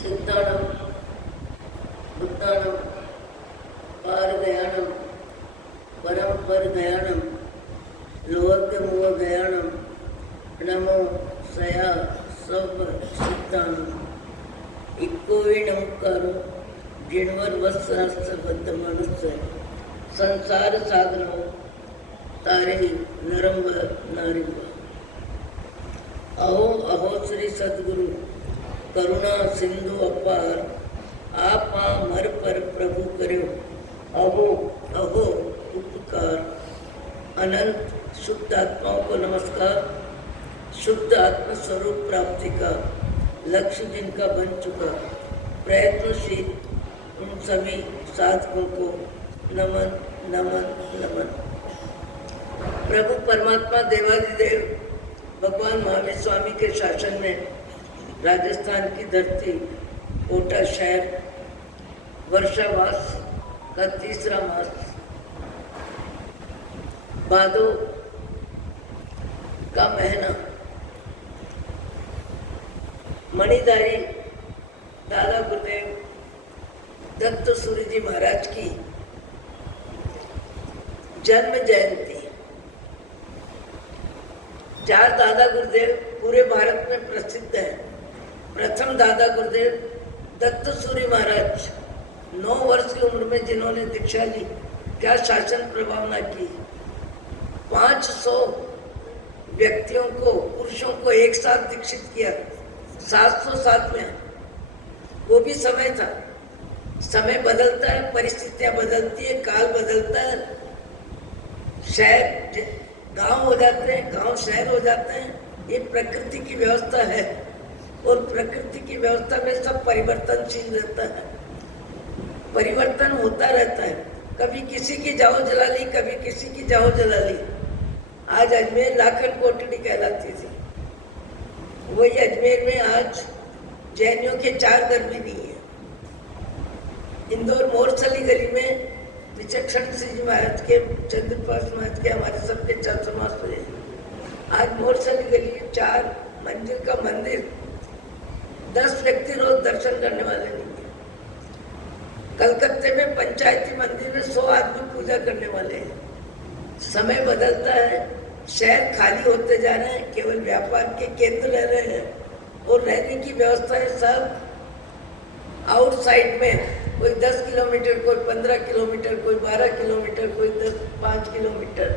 सिद्धाणम बुद्धाणम पारगयाणम परम परगयाणम लोकमोगयाणम नमो सया सब सिद्धाणम इक्कोवी नमकारो जिणवर वस्त्रास्त्र बद्ध मनुष्य संसार सागरो तारे नरम व नारिम अहो अहो श्री सद्गुरु करुणा सिंधु अपार आप मर पर प्रभु करो अहो अहो उपकार। अनंत शुद्ध आत्माओं को नमस्कार। शुद्ध आत्म स्वरूप प्राप्ति का लक्ष्य जिनका बन चुका प्रयत्नशील उन सभी साधकों को नमन नमन नमन। प्रभु परमात्मा देवादिदेव भगवान महावीर स्वामी के शासन में राजस्थान की धरती कोटा शहर वर्षावास का तीसरा मास भादो का महीना मणिधारी दादा गुरुदेव दत्त सूरी जी महाराज की जन्म जयंती। चार दादा गुरुदेव पूरे भारत में प्रसिद्ध है। प्रथम दादा गुरुदेव दत्त सूरी महाराज 9 वर्ष की उम्र में जिन्होंने दीक्षा ली, क्या शासन प्रभावना की। 500 व्यक्तियों को पुरुषों को एक साथ दीक्षित किया। 707 में वो भी समय था। समय बदलता है, परिस्थितियां बदलती है, काल बदलता है, शहर गांव हो जाते हैं, गांव शहर हो जाते हैं। ये प्रकृति की व्यवस्था है और प्रकृति की व्यवस्था में सब परिवर्तनशील रहता है, परिवर्तन होता रहता है। कभी किसी की जाओ जलाली, कभी किसी की जाओ जलाली। आज अजमेर लाखन कोटड़ी कहलाती थी, वही अजमेर में आज जैनियों के 4 घर भी नहीं है। इंदौर मोरसली गली में विचक्षण श्री जी महाराज के चंद्रपास महाराज के हमारे सबके चतुर्मास हुए। आज मोरसली गली में 4 मंजिल का मंदिर, 10 व्यक्ति रोज दर्शन करने वाले नहीं है। कलकत्ते में पंचायती मंदिर में 100 आदमी पूजा करने वाले हैं। समय बदलता है, शहर खाली होते जा रहे हैं, केवल व्यापार के केंद्र रह रहे हैं और रहने की व्यवस्थाएं सब आउटसाइड में। कोई 10 किलोमीटर, कोई 15 किलोमीटर, कोई 12 किलोमीटर, कोई 5 किलोमीटर।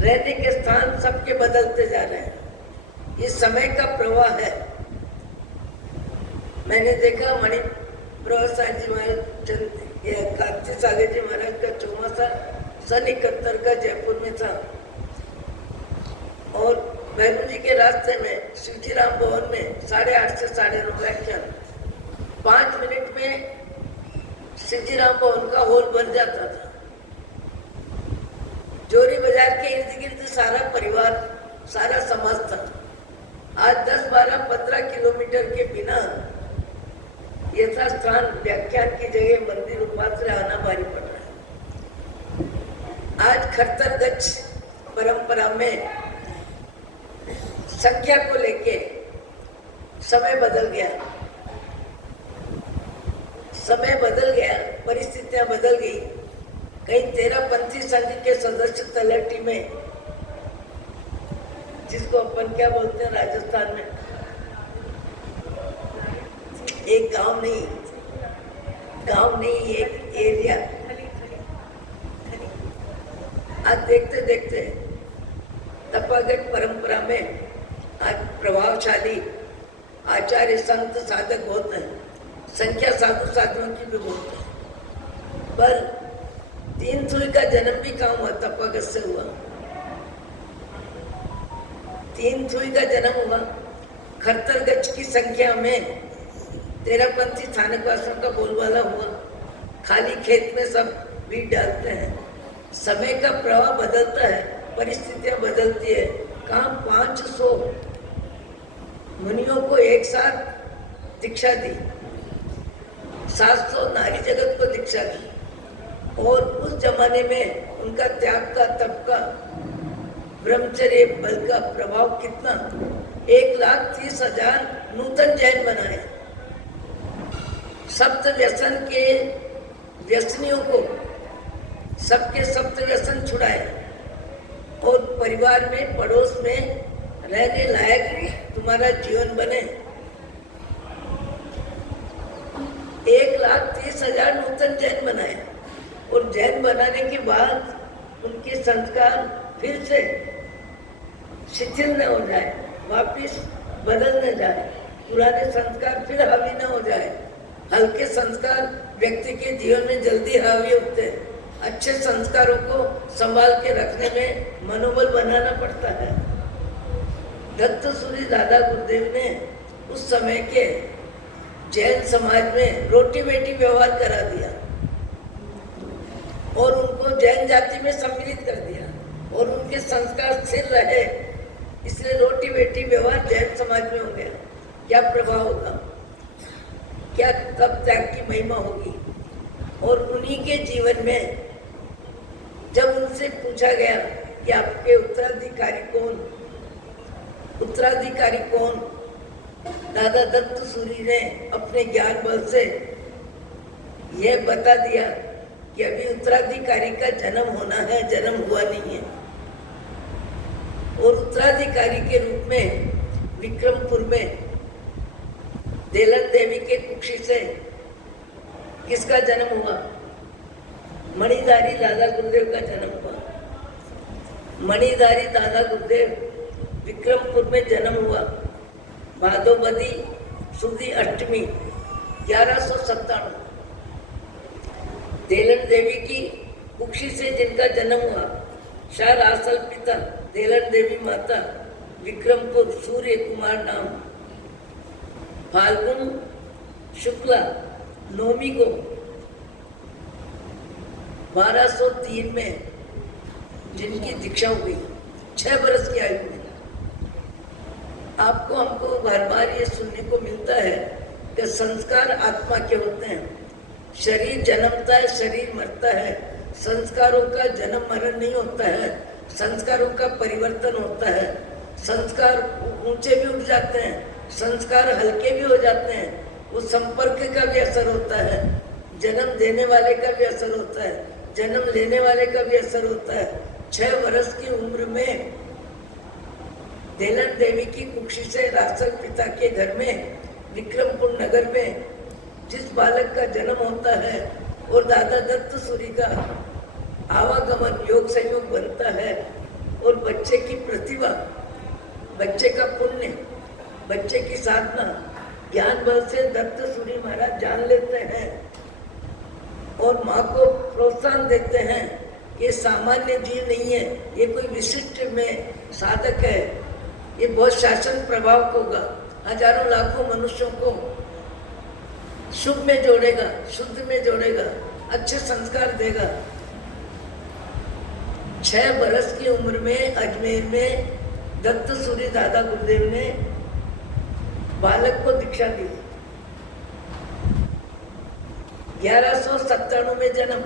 रहने के स्थान सबके बदलते जा रहे हैं। ये समय का प्रवाह है। मैंने देखा प्रभुसार जी महाराज कांति सागर जी महाराज का चौमासा सन 71 का जयपुर में था और भैरू जी के रास्ते में शिवजी राम भवन में 8:30 से 9:30 व्याख्यान। 5 मिनट में शिवजी राम भवन का हॉल भर जाता था। जोरी बाजार के इर्द गिर्द सारा परिवार, सारा समाज था। आज 10, 12, 15 किलोमीटर के बिना यथास्थान व्याख्यान की जगह मंदिर उपात्र आना भारी पड़ रहा है। आज खरतर गच्छ परंपरा में संख्या को लेके समय बदल गया, समय बदल गया, परिस्थितियां बदल गई। कई 13 पंथी संघ के सदस्य तलहटी में, जिसको अपन क्या बोलते हैं राजस्थान में, एक गांव नहीं एक एरिया। आज देखते देखते तपागत परंपरा में आज प्रभावशाली आचार्य संत साधक होते हैं। संख्या साधु साधुओं की भी बहुत है, पर 3 सुई का जन्म भी कहाँ हुआ, तपागत से हुआ। 3 सुई का जन्म हुआ। खरतर गच्छ की संख्या में 13 पंथी स्थानकवासियों का बोलबाला हुआ। खाली खेत में सब बीज डालते हैं। समय का प्रवाह बदलता है, परिस्थितियां बदलती है। कहाँ 500 मुनियों को एक साथ दीक्षा दी, 700 नारी जगत को दीक्षा दी। और उस जमाने में उनका त्याग का, तप का, ब्रह्मचर्य बल का प्रभाव कितना। 1,30,000 नूतन जैन बनाए। सप्त व्यसन के व्यसनियों को सबके सप्त व्यसन छुड़ाए और परिवार में, पड़ोस में रहने लायक तुम्हारा जीवन बने। 1,30,000 नूतन जैन बनाए और जैन बनाने के बाद उनके संस्कार फिर से शिथिल न हो जाए, वापिस बदल न जाए, पुराने संस्कार फिर हावी न हो जाए। हल्के संस्कार व्यक्ति के जीवन में जल्दी हावी होते हैं। अच्छे संस्कारों को संभाल के रखने में मनोबल बनाना पड़ता है। दत्त सूरी दादा गुरुदेव ने उस समय के जैन समाज में रोटी बेटी व्यवहार करा दिया और उनको जैन जाति में सम्मिलित कर दिया और उनके संस्कार स्थिर रहे, इसलिए रोटी बेटी व्यवहार जैन समाज में हो गया। क्या प्रभाव होगा, क्या तप त्याग की महिमा होगी। और उन्हीं के जीवन में जब उनसे पूछा गया कि आपके उत्तराधिकारी कौन, दादा दत्त सूरी ने अपने ज्ञान बल से यह बता दिया कि अभी उत्तराधिकारी का जन्म होना है, जन्म हुआ नहीं है। और उत्तराधिकारी के रूप में विक्रमपुर में देलन देवी के कुक्षी से किसका जन्म हुआ? मणिधारी दादा गुरुदेव का जन्म हुआ। मणिधारी दादा गुरुदेव विक्रमपुर में जन्म हुआ। भादोबदी सुदी अष्टमी 1197। देलन देवी की कुक्षी से जिनका जन्म हुआ, शाह रासल पिता देलन देवी माता, विक्रमपुर, सूर्य कुमार नाम। फाल्गुन शुक्ला नौमी को 1203 में जिनकी दीक्षा हुई, 6 बरस की आयु में। आपको हमको बार बार ये सुनने को मिलता है कि संस्कार आत्मा के होते हैं। शरीर जन्मता है, शरीर मरता है। संस्कारों का जन्म मरण नहीं होता है, संस्कारों का परिवर्तन होता है। संस्कार ऊंचे भी उठ जाते हैं, संस्कार हल्के भी हो जाते हैं। वो संपर्क का भी असर होता है, जन्म देने वाले का भी असर होता है, जन्म लेने वाले का भी असर होता है। 6 वर्ष की उम्र में देलन देवी की कुक्षी से रासल पिता के घर में विक्रमपुर नगर में जिस बालक का जन्म होता है और दादा दत्त सूरी का आवागमन योग संयोग बनता है और बच्चे की प्रतिभा, बच्चे का पुण्य, बच्चे की साधना, ज्ञान बल से दत्त सूरी महाराज जान लेते हैं और माँ को प्रोत्साहन देते हैं कि ये सामान्य जीव नहीं है, ये कोई विशिष्ट में साधक है, ये बहुत शासन प्रभाव होगा, हजारों लाखों मनुष्यों को शुभ में जोड़ेगा, शुद्ध में जोड़ेगा, अच्छे संस्कार देगा। 6 बरस की उम्र में अजमेर में दत्त सूरी दादा गुरुदेव ने बालक को दीक्षा दी। 1197 में जन्म,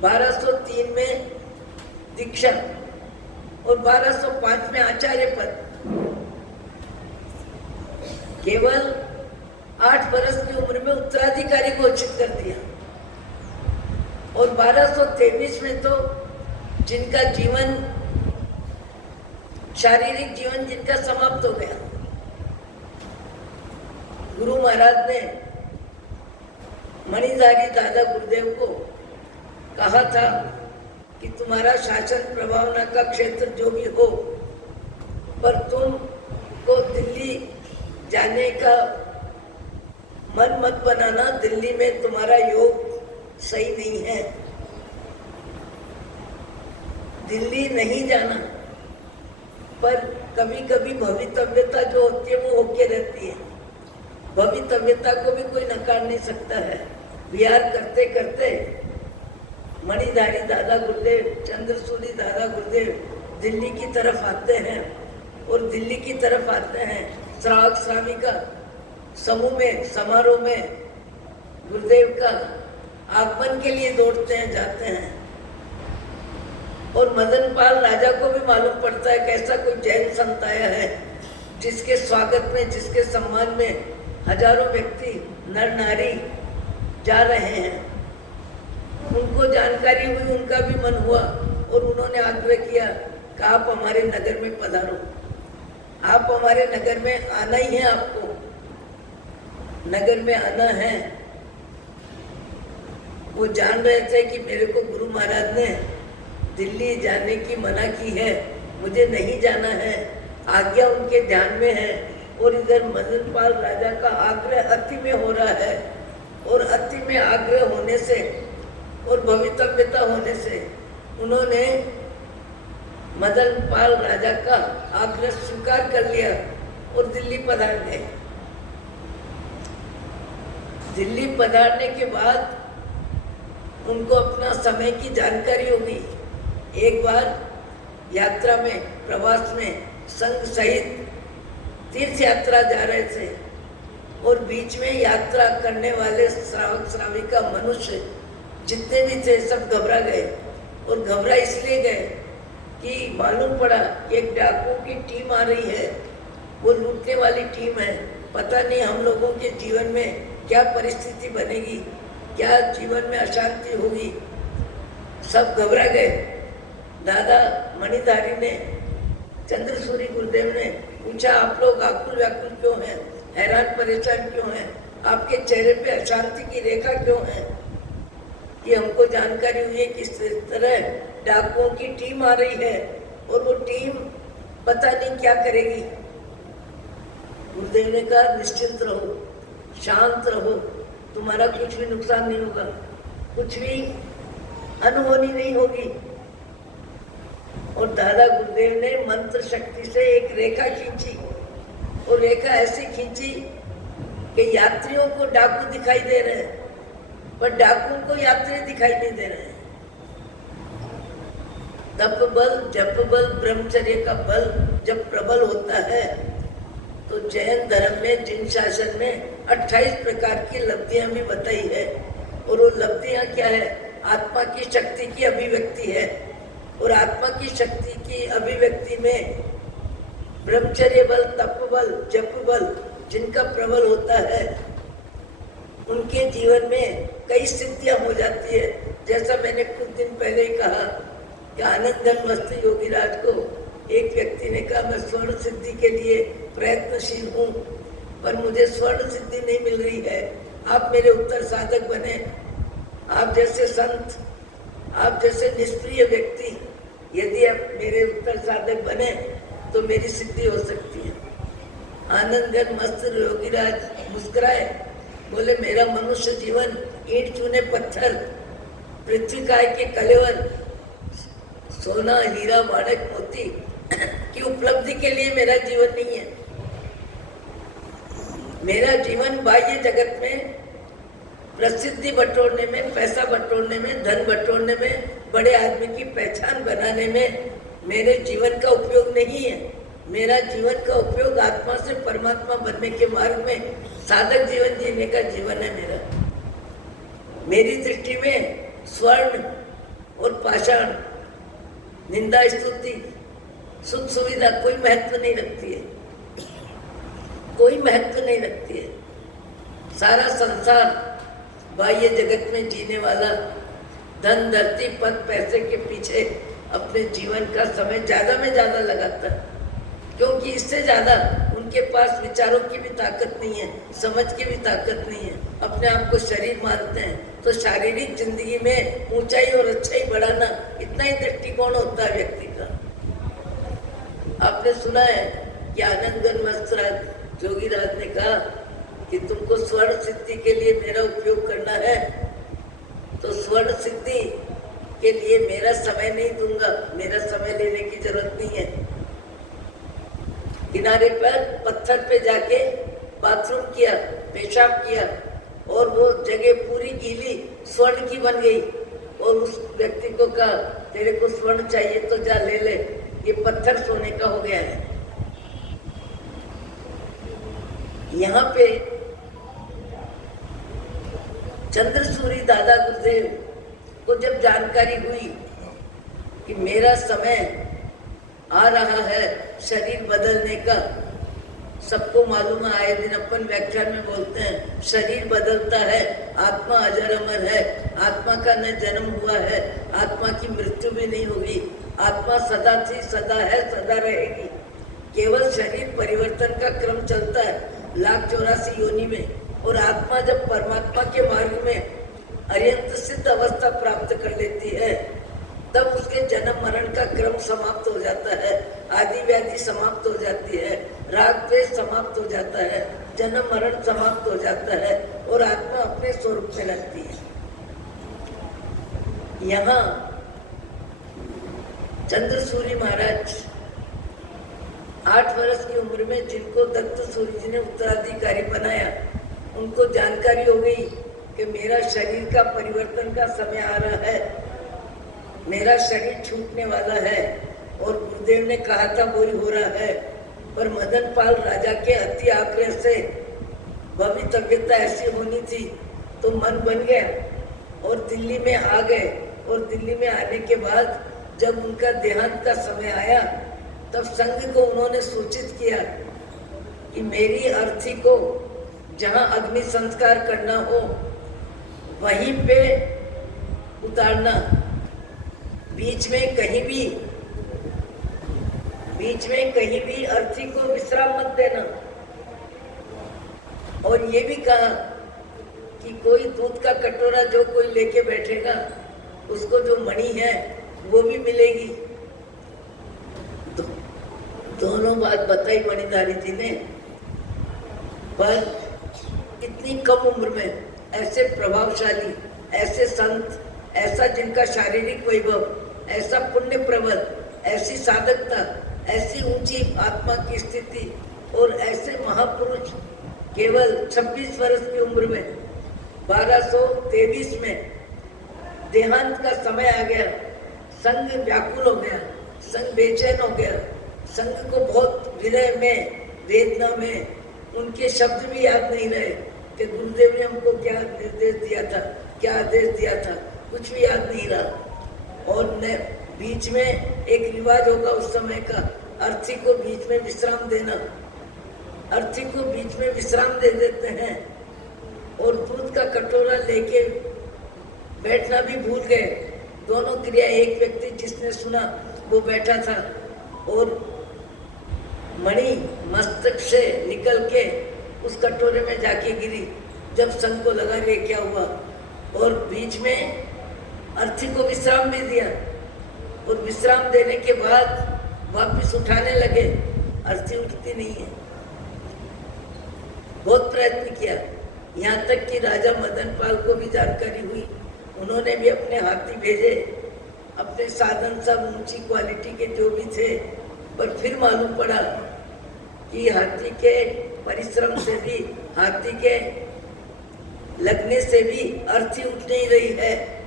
1203 में दीक्षा और 1205 में आचार्य पद। केवल 8 बरस की उम्र में उत्तराधिकारी घोषित कर दिया और 1223 में तो जिनका जीवन, शारीरिक जीवन जिनका समाप्त हो गया। गुरु महाराज ने मणिधारी दादा गुरुदेव को कहा था कि तुम्हारा शासन प्रभावना का क्षेत्र जो भी हो, पर तुम को दिल्ली जाने का मन मत बनाना, दिल्ली में तुम्हारा योग सही नहीं है, दिल्ली नहीं जाना। पर कभी कभी भवितव्यता जो होती है वो होके रहती है, भवितव्यता को भी कोई नकार नहीं सकता है। विहार करते करते मणिधारी दादा गुरुदेव, चंद्रसूरी दादा गुरुदेव दिल्ली की तरफ आते हैं और दिल्ली की तरफ आते हैं श्रावक श्राविका समूह में, समारोह में गुरुदेव का आगमन के लिए दौड़ते हैं, जाते हैं। और मदनपाल राजा को भी मालूम पड़ता है कैसा कोई जैन संत आया है जिसके स्वागत में, जिसके सम्मान में हजारों व्यक्ति नर नारी जा रहे हैं। उनको जानकारी हुई, उनका भी मन हुआ और उन्होंने आग्रह किया कि आप हमारे नगर में पधारो, आप हमारे नगर में आना ही है, आपको नगर में आना है। वो जान रहे थे कि मेरे को गुरु महाराज ने दिल्ली जाने की मना की है, मुझे नहीं जाना है, आज्ञा उनके ध्यान में है। और इधर मदनपाल राजा का आग्रह अति में हो रहा है, और अति में आग्रह होने से और भवितव्यता होने से उन्होंने मदनपाल राजा का आग्रह स्वीकार कर लिया और दिल्ली पधार गए। दिल्ली पधारने के बाद उनको अपना समय की जानकारी हो गई। एक बार यात्रा में, प्रवास में संघ सहित तीर्थ यात्रा जा रहे थे और बीच में यात्रा करने वाले श्रावक श्राविका मनुष्य जितने भी थे सब घबरा गए। और घबरा इसलिए गए कि मालूम पड़ा कि एक डाकुओं की टीम आ रही है, वो लूटने वाली टीम है। पता नहीं हम लोगों के जीवन में क्या परिस्थिति बनेगी, क्या जीवन में अशांति होगी। सब घबरा गए। दादा मणिधारी ने, चंद्रसूरी गुरुदेव ने पूछा, आप लोग आकुल व्याकुल क्यों हैं, हैरान परेशान क्यों हैं, आपके चेहरे पे अशांति की रेखा क्यों है? कि हमको जानकारी हुई है कि इस तरह डाकुओं की टीम आ रही है और वो टीम पता नहीं क्या करेगी। गुरुदेव ने कहा, निश्चिंत रहो, शांत रहो, तुम्हारा कुछ भी नुकसान नहीं होगा, कुछ भी अनहोनी नहीं होगी। और दादा गुरुदेव ने मंत्र शक्ति से एक रेखा खींची और रेखा ऐसी खींची कि यात्रियों को डाकू दिखाई दे रहे हैं पर डाकुओं को यात्री दिखाई नहीं दे रहे हैं। तप बल, जप बल, ब्रह्मचर्य का बल जब प्रबल होता है तो जैन धर्म में, जिन शासन में 28 प्रकार की लब्धियां भी बताई है। और वो लब्धियां क्या है? आत्मा की शक्ति की अभिव्यक्ति है। और आत्मा की शक्ति की अभिव्यक्ति में ब्रह्मचर्य बल, तप बल, जप बल जिनका प्रबल होता है उनके जीवन में कई सिद्धियां हो जाती है। जैसा मैंने कुछ दिन पहले ही कहा कि आनंद घन मस्त योगीराज को एक व्यक्ति ने कहा, मैं स्वर्ण सिद्धि के लिए प्रयत्नशील हूँ पर मुझे स्वर्ण सिद्धि नहीं मिल रही है, आप मेरे उत्तर साधक बने। आप जैसे संत, आप जैसे निष्प्रिय व्यक्ति यदि आप मेरे उत्तर साधक बने तो मेरी सिद्धि हो सकती है। आनंद घन मस्त योगीराज मुस्कुराए, बोले, मेरा मनुष्य जीवन ईंट चूने पत्थर, पृथ्वी काय के कलेवर, सोना हीरा माणक मोती की उपलब्धि के लिए मेरा जीवन नहीं है। मेरा जीवन बाह्य जगत में प्रसिद्धि बटोरने में, पैसा बटोरने में, धन बटोरने में, बड़े आदमी की पहचान बनाने में मेरे जीवन का उपयोग नहीं है। मेरा जीवन का उपयोग आत्मा से परमात्मा बनने के मार्ग में साधक जीवन जीने का जीवन है मेरा। मेरी दृष्टि में स्वर्ण और पाषाण, निंदा स्तुति, सुख सुविधा कोई महत्व नहीं रखती है, कोई महत्व नहीं रखती है। सारा संसार बाह्य जगत में जीने वाला धन, धरती, पद, पैसे के पीछे अपने जीवन का समय ज्यादा में ज्यादा लगाता है, क्योंकि इससे ज्यादा उनके पास विचारों की भी ताकत नहीं है, समझ की भी ताकत नहीं है। अपने आप को शरीर मानते हैं तो शारीरिक जिंदगी में ऊंचाई और अच्छाई बढ़ाना, इतना ही दृष्टिकोण होता है व्यक्ति का। आपने सुना है कि आनंद घन मस्त योगीराज ने कहा कि तुमको स्वर्ण सिद्धि के लिए मेरा उपयोग करना है तो स्वर्ण सिद्धि के लिए मेरा समय नहीं दूंगा, मेरा समय लेने की जरूरत नहीं है। किनारे पर पत्थर पे जाके बाथरूम किया, पेशाब किया और वो जगह पूरी गीली स्वर्ण की बन गई। और उस व्यक्ति को कहा, तेरे को स्वर्ण चाहिए तो जा ले ले, ये पत्थर सोने का हो गया है। यहाँ पे चंद्रसूरी दादा गुरुदेव को जब जानकारी हुई कि मेरा समय आ रहा है शरीर बदलने का, सबको मालूम है, आए दिन अपन व्याख्यान में बोलते हैं शरीर बदलता है, आत्मा अजर अमर है, आत्मा का न जन्म हुआ है, आत्मा की मृत्यु भी नहीं होगी, आत्मा सदा थी, सदा है, सदा रहेगी। केवल शरीर परिवर्तन का क्रम चलता है 1,84 योनि में, और आत्मा जब परमात्मा के मार्ग में अर्यंत सिद्ध अवस्था प्राप्त कर लेती है तब उसके जन्म मरण का क्रम समाप्त हो जाता है, आदि व्याधि समाप्त हो जाती है, राग द्वेष समाप्त हो जाता है, जन्म मरण समाप्त हो जाता है और आत्मा अपने स्वरूप में लगती है। यहाँ चंद्रसूरी महाराज 8 वर्ष की उम्र में जिनको दत्त सूर्य जी ने उत्तराधिकारी बनाया, उनको जानकारी हो गई कि मेरा शरीर का परिवर्तन का समय आ रहा है, मेरा शरीर छूटने वाला है। और गुरुदेव ने कहा था वही हो रहा है, पर मदन पाल राजा के अति आग्रह से भवितव्यता ऐसी होनी थी तो मन बन गया और दिल्ली में आ गए। और दिल्ली में आने के बाद जब उनका देहांत का समय आया तब संघ को उन्होंने सूचित किया कि मेरी अर्थी को जहां अग्नि संस्कार करना हो वहीं पे उतारना, बीच में कहीं भी अर्थी को विश्राम मत देना। और ये भी कहा कि कोई दूध का कटोरा जो कोई लेके बैठेगा उसको जो मणि है वो भी मिलेगी। दोनों बात बताई मणिधारी जी ने, पर इतनी कम उम्र में ऐसे प्रभावशाली, ऐसे संत, ऐसा जिनका शारीरिक वैभव, ऐसा पुण्य प्रबल, ऐसी साधकता, ऐसी ऊंची आत्मा की स्थिति और ऐसे महापुरुष केवल 26 वर्ष की उम्र में 1223 में देहांत का समय आ गया। संघ व्याकुल हो गया, संघ बेचैन हो गया, संघ को बहुत विरह में, वेदना में, उनके शब्द भी याद नहीं रहे कि गुरुदेव ने हमको क्या निर्देश दिया था, क्या आदेश दिया था, कुछ भी याद नहीं रहा। और बीच में एक रिवाज होगा उस समय का, अर्थी को बीच में विश्राम देना, अर्थी को बीच में विश्राम दे देते हैं। और दूध का कटोरा लेके बैठना भी भूल गए। दोनों क्रिया, एक व्यक्ति जिसने सुना वो बैठा था और मणि मस्तक से निकल के उस कटोरे में जाके गिरी। जब संघ को लगा रे क्या हुआ, और बीच में अर्थी को विश्राम भी दिया और विश्राम देने के बाद वापस उठाने लगे, अर्थी उठती नहीं है। बहुत प्रयत्न किया, यहाँ तक कि राजा मदन पाल को भी जानकारी हुई, उन्होंने भी अपने हाथी भेजे, अपने साधन सब ऊंची क्वालिटी के जो भी थे, पर फिर मालूम पड़ा कि हाथी के परिश्रम से भी, हाथी के लगने से भी अर्थी उठ नहीं रही है।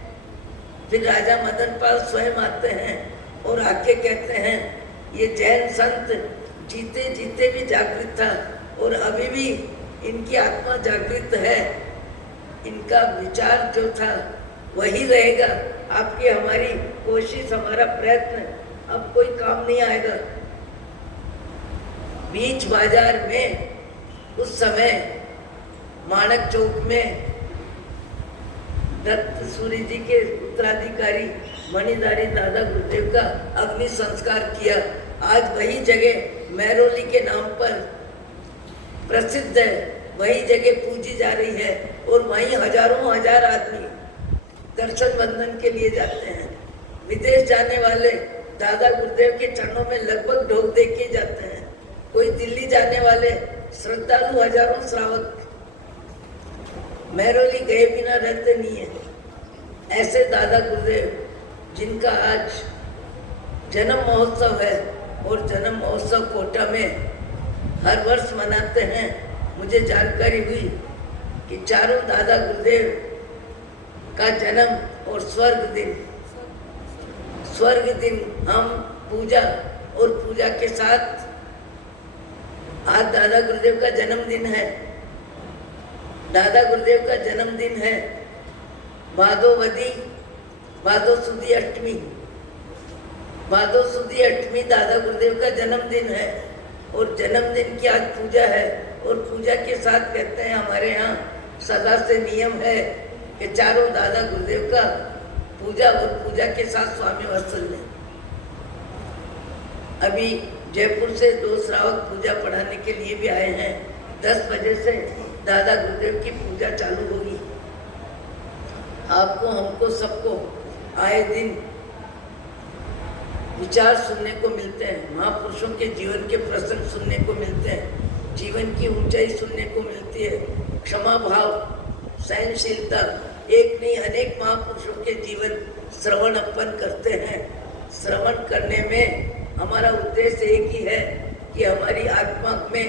फिर राजा मदन पाल स्वयं आते हैं और आके कहते हैं ये जैन संत जीते जीते भी जागृत था और अभी भी इनकी आत्मा जागृत है, इनका विचार जो था वही रहेगा। आपकी हमारी कोशिश, हमारा प्रयत्न अब कोई काम नहीं आएगा। बीच बाजार में उस समय माणक चौक में दत्त सूर्य जी के उत्तराधिकारी मणिधारी दादा गुरुदेव का अग्नि संस्कार किया। आज वही जगह महरौली के नाम पर प्रसिद्ध है, वही जगह पूजी जा रही है और वहीं हजारों हजार आदमी दर्शन वंदन के लिए जाते हैं। विदेश जाने वाले दादा गुरुदेव के चरणों में लगभग ढोक दे के जाते हैं। कोई दिल्ली जाने वाले श्रद्धालु हजारों श्रावक महरौली गए बिना रहते नहीं है। ऐसे दादा गुरुदेव जिनका आज जन्म महोत्सव है और जन्म महोत्सव कोटा में हर वर्ष मनाते हैं। मुझे जानकारी हुई कि चारों दादा गुरुदेव का जन्म और स्वर्ग दिन हम पूजा और पूजा के साथ आज दादा गुरुदेव का जन्मदिन है। दादा गुरुदेव का जन्मदिन है भादो सुदी अष्टमी दादा गुरुदेव का जन्मदिन है और जन्मदिन की आज पूजा है, और पूजा के साथ कहते हैं हमारे यहाँ सदा से नियम है कि चारों दादा गुरुदेव का पूजा, और पूजा के साथ स्वामी वात्सल्य। अभी जयपुर से 2 श्रावक पूजा पढ़ाने के लिए भी आए हैं। 10 बजे से दादा गुरुदेव की पूजा चालू होगी। आपको, हमको, सबको आए दिन विचार सुनने को मिलते हैं, महापुरुषों के जीवन के प्रसंग सुनने को मिलते हैं, जीवन की ऊंचाई सुनने को मिलती है, क्षमा भाव, सहनशीलता, एक नहीं अनेक महापुरुषों के जीवन श्रवण अपन करते हैं। श्रवण करने में हमारा उद्देश्य एक ही है कि हमारी आत्मा में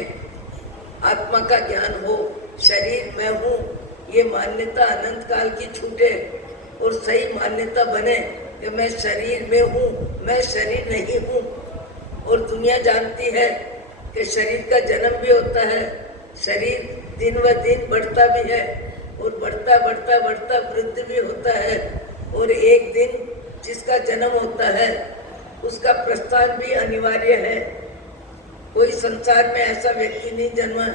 आत्मा का ज्ञान हो, शरीर मैं हूँ ये मान्यता अनंत काल की छूटे और सही मान्यता बने कि मैं शरीर में हूँ, मैं शरीर नहीं हूँ। और दुनिया जानती है कि शरीर का जन्म भी होता है, शरीर दिन व दिन बढ़ता भी है, और बढ़ता बढ़ता बढ़ता वृद्ध भी होता है, और एक दिन जिसका जन्म होता है उसका प्रस्थान भी अनिवार्य है। कोई संसार में ऐसा व्यक्ति नहीं जन्मा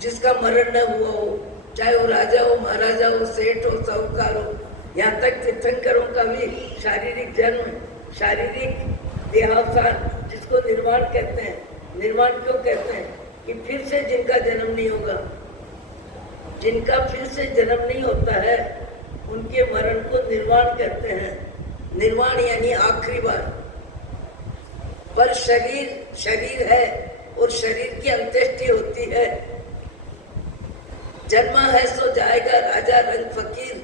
जिसका मरण न हुआ हो, चाहे वो राजा हो, महाराजा हो, सेठ हो, साहूकार हो, यहाँ तक तीर्थंकरों का भी शारीरिक जन्म, शारीरिक देहावसान, जिसको निर्वाण कहते हैं। निर्वाण क्यों कहते हैं? कि फिर से जिनका जन्म नहीं होगा, जिनका फिर से जन्म नहीं होता है, उनके मरण को निर्वाण कहते हैं। निर्वाण यानी आखिरी बार। पर शरीर शरीर है, और शरीर की अंत्येष्टि होती है। जन्मा है सो जाएगा राजा रंग फकीर,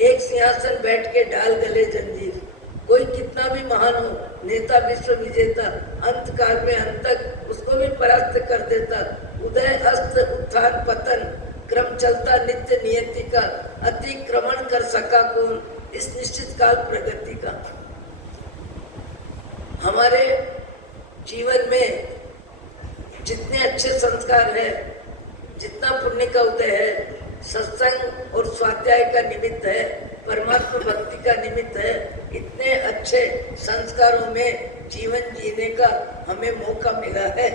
एक सिंहासन बैठ के डाल गले जंजीर। कोई कितना भी महान हो, नेता विश्व विजेता, अंत काल में अंत तक उसको भी परास्त कर देता। उदय अस्त उत्थान पतन, क्रम चलता नित्य नियति का, अतिक्रमण कर सका कौन इस निश्चित काल प्रगति का। हमारे जीवन में जितने अच्छे संस्कार है, जितना पुण्य का उदय है, सत्संग और स्वाध्याय का निमित्त है, परमात्मा भक्ति का निमित्त है, इतने अच्छे संस्कारों में जीवन जीने का हमें मौका मिला है।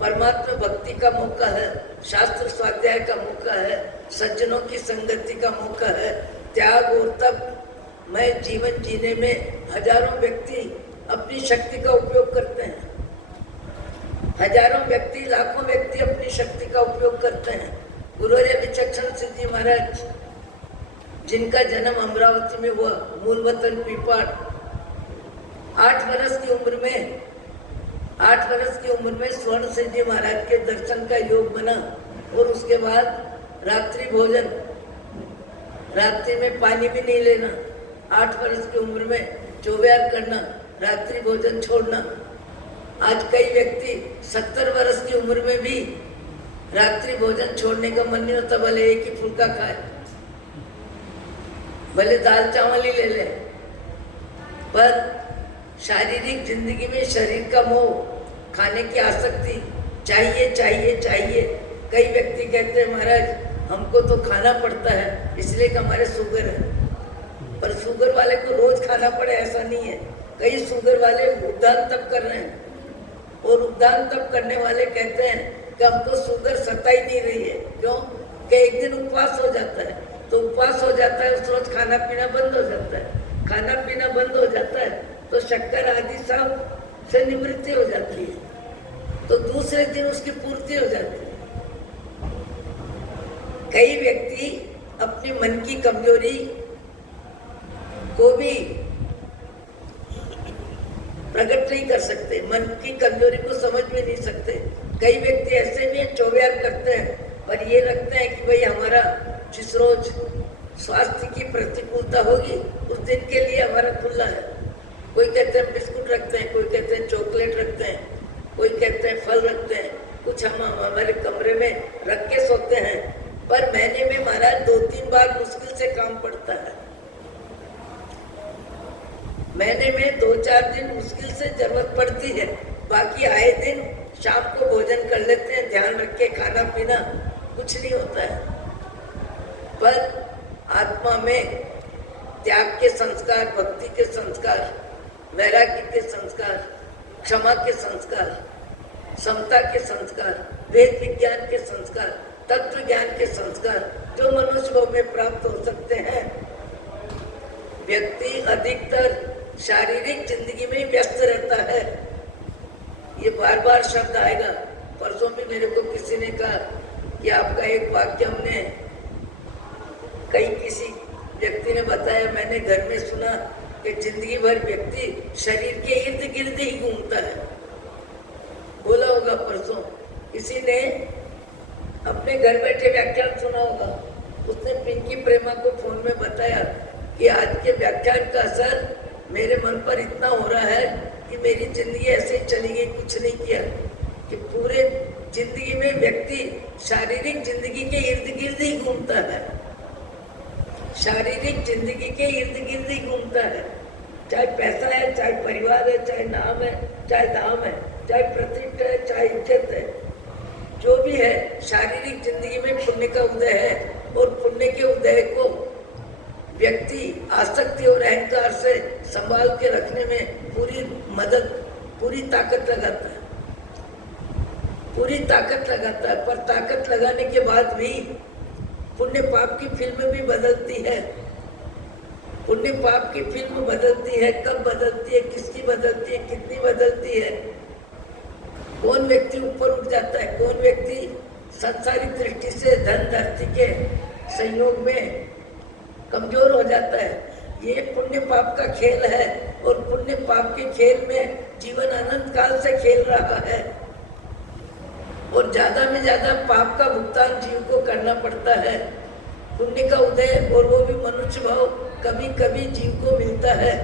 परमात्मा भक्ति का मौका है, शास्त्र स्वाध्याय का मौका है, सज्जनों की संगति का मौका है, त्याग और तप में जीवन जीने में हजारों व्यक्ति अपनी शक्ति का उपयोग करते हैं। हजारों व्यक्ति, लाखों व्यक्ति अपनी शक्ति का उपयोग करते हैं। गुरुवर्य विचक्षण सिद्धि महाराज, जिनका जन्म अमरावती में हुआ, मूल वतन पीपाड़, 8 वर्ष की उम्र में स्वर्ण सिद्धि महाराज के दर्शन का योग बना। और उसके बाद रात्रि भोजन, रात्रि में पानी भी नहीं लेना, 8 वर्ष की उम्र में चौबयार करना, रात्रि भोजन छोड़ना। आज कई व्यक्ति 70 वर्ष की उम्र में भी रात्रि भोजन छोड़ने का मन नहीं होता, भले एक ही फुल्का खाए, भले दाल चावल ही ले ले। पर शारीरिक जिंदगी में शरीर का मोह, खाने की आसक्ति, चाहिए चाहिए चाहिए। कई व्यक्ति कहते हैं महाराज हमको तो खाना पड़ता है इसलिए कि हमारे शुगर है। पर शुगर वाले को रोज खाना पड़े ऐसा नहीं है। कई शुगर वाले उपदान तप कर रहे हैं, और उपदान तप करने वाले कहते हैं कि हमको शुगर सता ही नहीं रही है। क्यों? कि एक दिन उपवास हो जाता है, तो उपवास हो जाता है, उस रोज खाना पीना बंद हो जाता है। खाना पीना बंद हो जाता है तो शक्कर आदि सब से निवृत्ति हो जाती है, तो दूसरे दिन उसकी पूर्ति हो जाती है। कई व्यक्ति अपनी मन की कमजोरी को भी प्रकट नहीं कर सकते, मन की कमजोरी को समझ भी नहीं सकते। कई व्यक्ति ऐसे भी हैं, चौबयार करते हैं, पर ये रखते हैं कि भाई हमारा जिस रोज स्वास्थ्य की प्रतिकूलता होगी उस दिन के लिए हमारा खुला है। कोई कहते हैं बिस्कुट रखते हैं, कोई कहते हैं चॉकलेट रखते हैं, कोई कहते हैं फल रखते हैं, कुछ हम हमारे कमरे में रख के सोते हैं। पर महीने में महाराज 2-3 बार मुश्किल से काम पड़ता है। महीने में 2-4 दिन मुश्किल से जरूरत पड़ती है, बाकी आए दिन शाम को भोजन कर लेते हैं, ध्यान रख के खाना पीना, कुछ नहीं होता है। पर आत्मा में त्याग के संस्कार, भक्ति के संस्कार, वैराग्य के संस्कार, क्षमा के संस्कार, समता के संस्कार, वेद विज्ञान के संस्कार, तत्व ज्ञान के संस्कार जो मनुष्य भाव में प्राप्त हो सकते हैं। व्यक्ति अधिकतर शारीरिक जिंदगी में व्यस्त रहता है। ये बार बार शब्द आएगा। परसों भी मेरे को किसी ने कहा कि आपका एक वाक्य हमने किसी व्यक्ति ने बताया, मैंने घर में सुना कि जिंदगी भर व्यक्ति शरीर के इर्द गिर्द ही घूमता है। बोला होगा परसों किसी ने अपने घर बैठे व्याख्यान सुना होगा। उसने पिंकी प्रेमा को फोन में बताया कि आज के व्याख्यान का असर मेरे मन पर इतना हो रहा है कि मेरी जिंदगी ऐसे ही चली गई, कुछ नहीं किया। कि पूरे जिंदगी में व्यक्ति शारीरिक जिंदगी के इर्द गिर्द ही घूमता है, शारीरिक जिंदगी के इर्द गिर्द ही घूमता है। चाहे पैसा है, चाहे परिवार है, चाहे नाम है, चाहे दाम है, चाहे प्रतिष्ठा है, चाहे इज्जत है, जो भी है शारीरिक जिंदगी में पुण्य का उदय है। और पुण्य के उदय को व्यक्ति आसक्ति और अहंकार से संभाल के रखने में पूरी मदद, पूरी ताकत लगाता है, पूरी ताकत लगाता है। पर ताकत लगाने के बाद भी पुण्य पाप की फिल्म भी बदलती है। पुण्य पाप की फिल्म बदलती है। कब बदलती है, किसकी बदलती है, कितनी बदलती है, कौन व्यक्ति ऊपर उठ जाता है, कौन व्यक्ति सांसारिक दृष्टि से धन धरती के संयोग में कमजोर हो जाता है। ये पुण्य पाप का खेल है। और पुण्य पाप के खेल में जीवन अनंत काल से खेल रहा है। और ज्यादा में ज्यादा पाप का भुगतान जीव को करना पड़ता है। पुण्य का उदय और वो भी मनुष्य भाव कभी कभी जीव को मिलता है।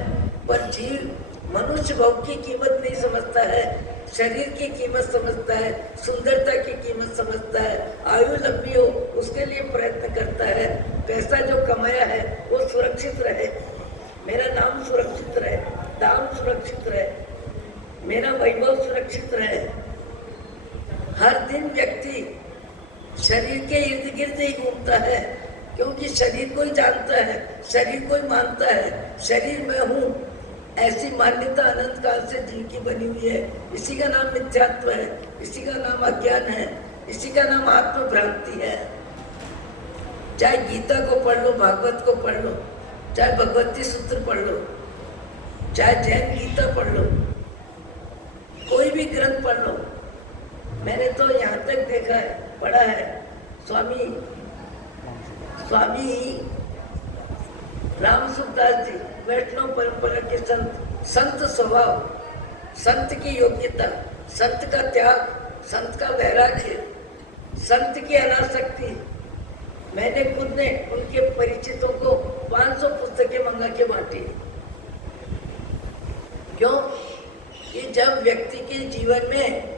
पर जीव मनुष्य भाव की कीमत नहीं समझता है, शरीर की कीमत समझता है, सुंदरता की कीमत समझता है, आयु लंबी हो उसके लिए प्रयत्न करता है। पैसा जो कमाया है वो सुरक्षित रहे, मेरा नाम सुरक्षित रहे, दाम सुरक्षित रहे, मेरा वैभव सुरक्षित रहे। हर दिन व्यक्ति शरीर के इर्द गिर्द ही घूमता है, क्योंकि शरीर को ही जानता है, शरीर को ही मानता है, शरीर में हूँ, ऐसी मान्यता अनंत काल से जीव की बनी हुई है। इसी का नाम मिथ्यात्व है, इसी का नाम अज्ञान है, इसी का नाम आत्मभ्रांति है। चाहे गीता को पढ़ लो, भागवत को पढ़ लो, चाहे भगवती सूत्र पढ़ लो, चाहे जैन गीता पढ़ लो, कोई भी ग्रंथ पढ़ लो। मैंने तो यहाँ तक देखा है, पढ़ा है, स्वामी राम सुखदास जी वैष्णव परंपरा के संत स्वभाव, संत की योग्यता, संत का त्याग, संत का वैराग्य, संत की अनासक्ति, मैंने खुद ने उनके परिचितों को 500 पुस्तकें मंगा के बांटी। क्यों? कि जब व्यक्ति के जीवन में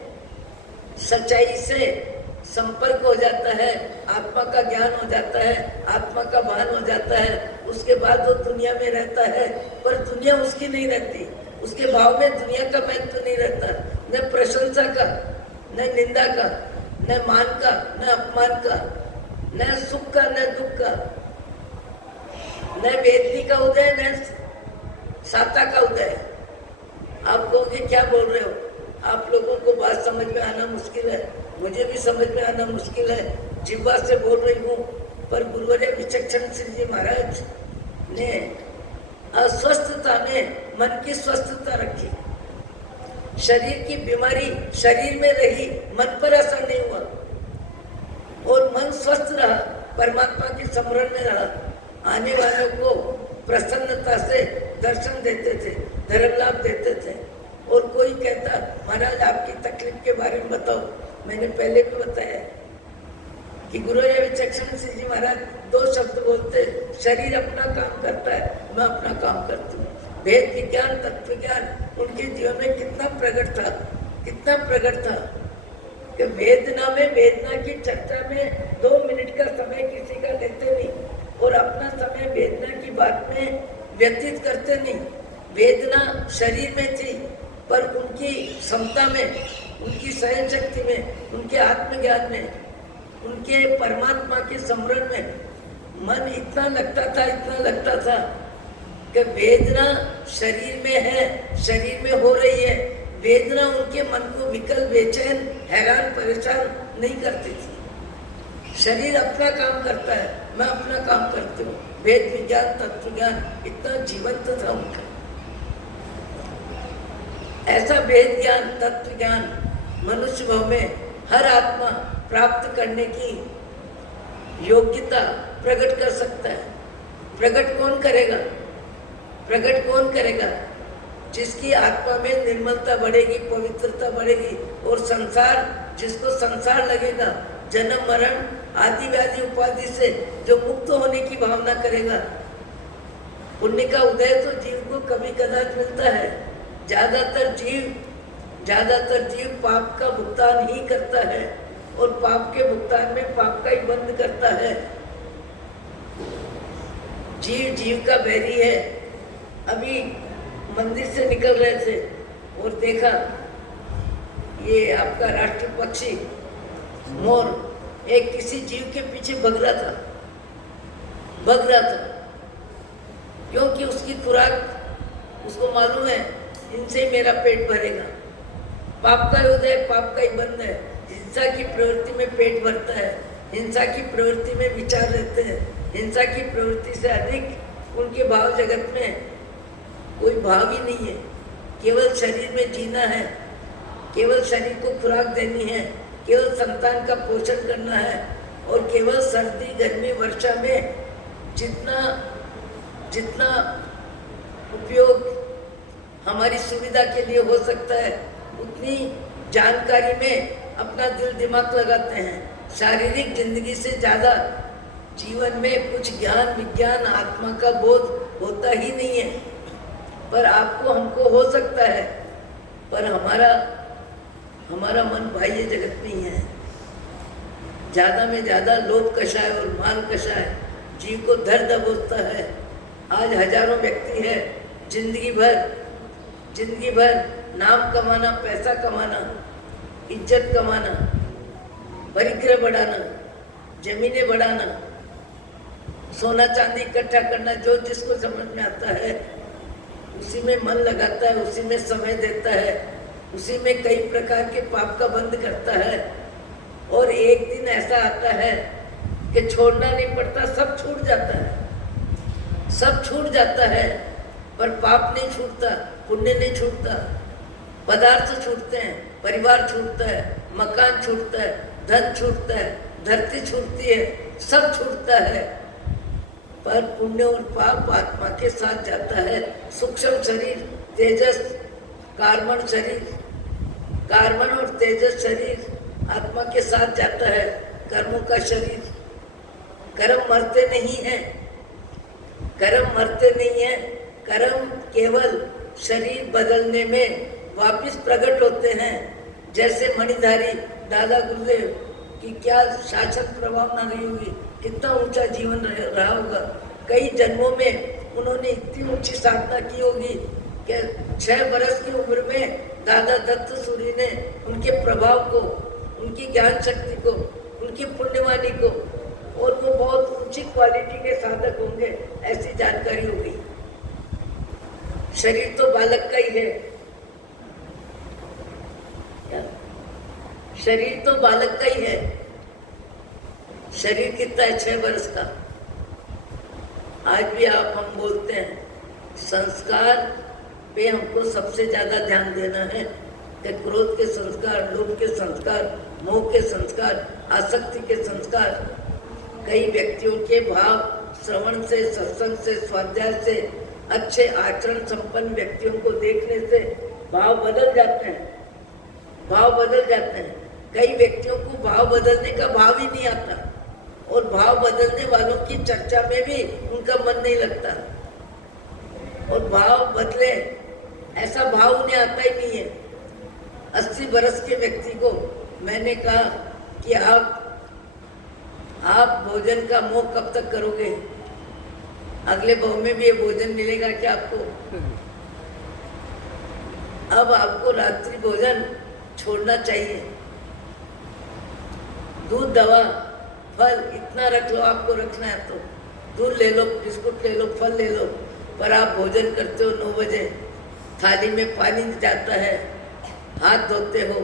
सच्चाई से संपर्क हो जाता है, आत्मा का ज्ञान हो जाता है, आत्मा का भान हो जाता है, उसके बाद वो दुनिया में रहता है। पर दुनिया उसकी नहीं रहती, उसके भाव में दुनिया का महत्व नहीं रहता, न प्रशंसा का, न निंदा का, न मान का, न अपमान का, न सुख का, न दुख का, न वेदनी का उदय, न साता का उदय। आप कहोगे क्या बोल रहे हो? आप लोगों को बात समझ में आना मुश्किल है, मुझे भी समझ में आना मुश्किल है, जिह्वा से बोल रही हूँ। पर गुरुवर्य विचक्षण श्री जी महाराज ने अस्वस्थता में मन की स्वस्थता रखी, शरीर की बीमारी शरीर में रही, मन पर असर नहीं हुआ, और मन स्वस्थ रहा, परमात्मा के स्मरण में रहा। आने वालों को प्रसन्नता से दर्शन देते थे, धर्म लाभ देते थे। और कोई कहता महाराज आपकी तकलीफ के बारे में बताओ, मैंने पहले भी बताया कि गुरुवर्य विचक्षण श्री जी महाराज 2 शब्द बोलते, शरीर अपना काम करता है, मैं अपना काम करती हूँ। वेद विज्ञान, तत्व ज्ञान उनके जीवन में कितना प्रकट था, कितना प्रकट था कि वेदना में, वेदना की चर्चा में 2 मिनट का समय किसी का लेते नहीं, और अपना समय वेदना की बात में व्यतीत करते नहीं। वेदना शरीर में थी, पर उनकी क्षमता में, उनकी सहन शक्ति में, उनके आत्मज्ञान में, उनके परमात्मा के स्मरण में मन इतना लगता था, इतना लगता था कि वेदना शरीर में है, शरीर में हो रही है, वेदना उनके मन को विकल, बेचैन, हैरान, परेशान नहीं करती थी। शरीर अपना काम करता है, मैं अपना काम करती हूँ। वेद विज्ञान, तत्व ज्ञान इतना जीवंत था उनका। ऐसा वेद ज्ञान, तत्व ज्ञान मनुष्य भाव में हर आत्मा प्राप्त करने की योग्यता प्रकट कर सकता है। प्रकट कौन करेगा? प्रकट कौन करेगा? जिसकी आत्मा में निर्मलता बढ़ेगी, पवित्रता बढ़ेगी और संसार, जिसको संसार लगेगा, जन्म मरण आदि व्याधि उपाधि से जो मुक्त होने की भावना करेगा। पुण्य का उदय तो जीव को कभी कदाच मिलता है। ज्यादातर जीव पाप का भुगतान ही करता है और पाप के भुगतान में पाप का ही बंद करता है। जीव का बैरी है। अभी मंदिर से निकल रहे थे और देखा ये आपका राष्ट्रीय पक्षी मोर एक किसी जीव के पीछे भग रहा था, क्योंकि उसकी खुराक उसको मालूम है, इनसे ही मेरा पेट भरेगा। पाप का उदय पाप का ही बंद है। हिंसा की प्रवृत्ति में पेट भरता है, हिंसा की प्रवृत्ति में विचार रहते हैं। हिंसा की प्रवृत्ति से अधिक उनके भाव जगत में कोई भाव ही नहीं है। केवल शरीर में जीना है, केवल शरीर को खुराक देनी है, केवल संतान का पोषण करना है और केवल सर्दी, गर्मी, वर्षा में जितना उपयोग हमारी सुविधा के लिए हो सकता है उतनी जानकारी में अपना दिल दिमाग लगाते हैं। शारीरिक जिंदगी से ज़्यादा जीवन में कुछ ज्ञान, विज्ञान, आत्मा का बोध होता ही नहीं है। पर आपको, हमको हो सकता है, पर हमारा मन बाह्य जगत नहीं है। ज़्यादा में ज़्यादा लोभ कषाय और मान कषाय जीव को धर दबोचता है। आज हजारों व्यक्ति है, जिंदगी भर नाम कमाना, पैसा कमाना, इज्जत कमाना, परिग्रह बढ़ाना, जमीनें बढ़ाना, सोना चांदी इकट्ठा करना, जो जिसको समझ में आता है उसी में मन लगाता है, उसी में समय देता है, उसी में कई प्रकार के पाप का बंद करता है। और एक दिन ऐसा आता है कि छोड़ना नहीं पड़ता, सब छूट जाता है, सब छूट जाता है, पर पाप नहीं छूटता, पुण्य नहीं छूटता। पदार्थ छूटते हैं, परिवार छूटता है, मकान छूटता है, धन छूटता है, धरती छूटती है, सब छूटता है, पर पुण्य और पाप आत्मा के साथ जाता है। सूक्ष्म शरीर, तेजस, कार्बन और तेजस शरीर आत्मा के साथ जाता है। कर्मों का शरीर, कर्म मरते नहीं हैं, कर्म केवल शरीर बदलने में वापिस प्रकट होते हैं। जैसे मणिधारी दादा गुरुदेव की क्या शासन प्रभाव ना रही होगी, कितना ऊंचा जीवन रहा होगा। कई जन्मों में उन्होंने इतनी ऊंची साधना की होगी कि 6 बरस की उम्र में दादा दत्त सूरी ने उनके प्रभाव को, उनकी ज्ञान शक्ति को, उनकी पुण्यवाणी को, और वो बहुत ऊंची क्वालिटी के साधक होंगे, ऐसी जानकारी हो गई। शरीर तो बालक का ही है, शरीर तो बालक का ही है। शरीर कितना है? 6 वर्ष का। आज भी हम बोलते हैं संस्कार पे हमको सबसे ज्यादा ध्यान देना है कि क्रोध के संस्कार, लोभ के संस्कार, मोह के संस्कार, आसक्ति के संस्कार। कई व्यक्तियों के भाव श्रवण से, सत्संग से, स्वाध्याय से, अच्छे आचरण संपन्न व्यक्तियों को देखने से भाव बदल जाते हैं। कई व्यक्तियों को भाव बदलने का भाव ही नहीं आता और भाव बदलने वालों की चर्चा में भी उनका मन नहीं लगता। और भाव बदले ऐसा भाव उन्हें आता ही नहीं है। 80 बरस के व्यक्ति को मैंने कहा कि आप भोजन का मोह कब तक करोगे? अगले भाव में भी ये भोजन मिलेगा क्या आपको? अब आपको रात्रि भोजन छोड़ना चाहिए। दूध, दवा, फल इतना रख लो, आपको रखना है तो दूध ले लो, बिस्कुट ले लो, फल ले लो, पर आप भोजन करते हो 9 बजे, थाली में पानी जाता है, हाथ धोते हो,